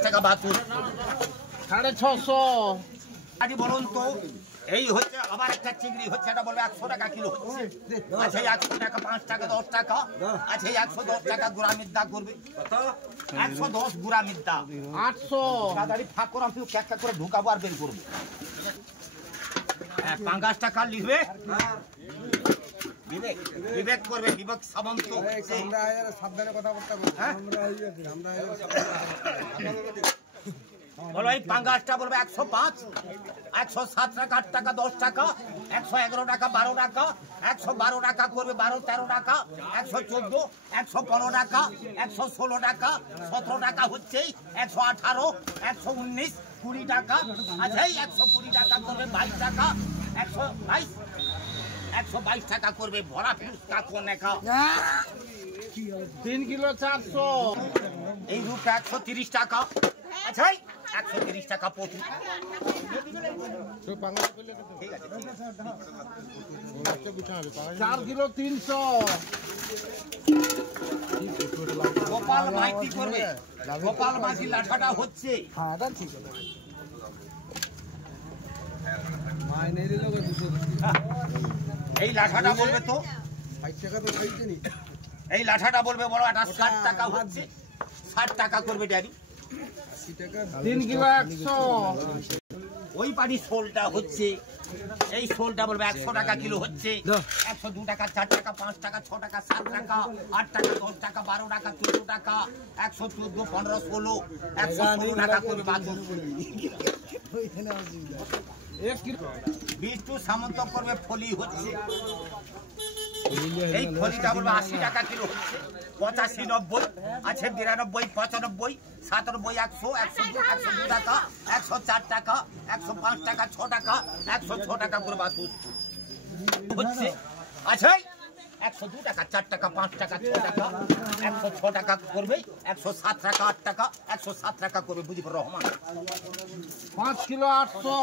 টাকা 72 650 আদি বলুন তো এই হচ্ছে আবার একটা চিংড়ি হচ্ছে এটা বলবে 100 টাকা কিলো হচ্ছে আচ্ছা 100 টাকা 5 টাকা 10 টাকা আচ্ছা 110 টাকা গুড়া মিদ্দা করবে কত 110 গুড়া মিদ্দা 800 দাদারি ফাঁক করে আমি একটা করে ঢুকাবো আর বের করব হ্যাঁ 50 টাকা লিখবে বিবেক বিবেক করবে বিবেক সামন্ত আমরা সাবধানে কথা বলতে বলছি আমরা বলো এই পাঙ্গাসটা বলবে 105 107 টাকা 8 টাকা 10 টাকা 111 টাকা 12 টাকা 112 টাকা করবে 12 13 টাকা 114 115 টাকা 116 টাকা 17 টাকা হচ্ছে 118 119 20 টাকা আচ্ছা 120 টাকা করবে 22 টাকা 122 টাকা করবে ভরা ফুসকা কোন একা 3 কিলো 400 এই রূপটা 130 টাকা আচ্ছা 130 টাকা প্রতি ঠিক আছে 4 কিলো 300 গোপাল মাইতি করবে গোপাল মাঝি লাঠাটা হচ্ছে হ্যাঁ এটা ঠিক আছে মাইনে দিলো 200 এই লাঠাটা বলবে তো 60 টাকা তো খাইছে নি এই লাঠাটা বলবে বড় এটা 60 টাকা হচ্ছে 60 টাকা করবে ড্যাডি 80 টাকা 3 কিলো 100 ওই পাটি শোলটা হচ্ছে এই শোলটা বলবে 100 টাকা কিলো হচ্ছে 102 টাকা 4 টাকা 5 টাকা 6 টাকা 7 টাকা 8 টাকা 10 টাকা 12 টাকা 14 টাকা 114 15 16 116 টাকা করবে বাদু 1 কিলো বিষ্টু সামন্ত করবে ফলি হচ্ছে এই ফলিটা বলবে 80 টাকা কিলো হচ্ছে 85 90 আছে 92 95 97 100 102 টাকা 104 টাকা 105 টাকা 6 টাকা 106 টাকা করে বাসু হচ্ছে আছে 102 টাকা 4 টাকা 5 টাকা 6 টাকা 106 টাকা করবে 107 টাকা 8 টাকা 107 টাকা করবে মুজিবুর রহমান 5 কিলো 800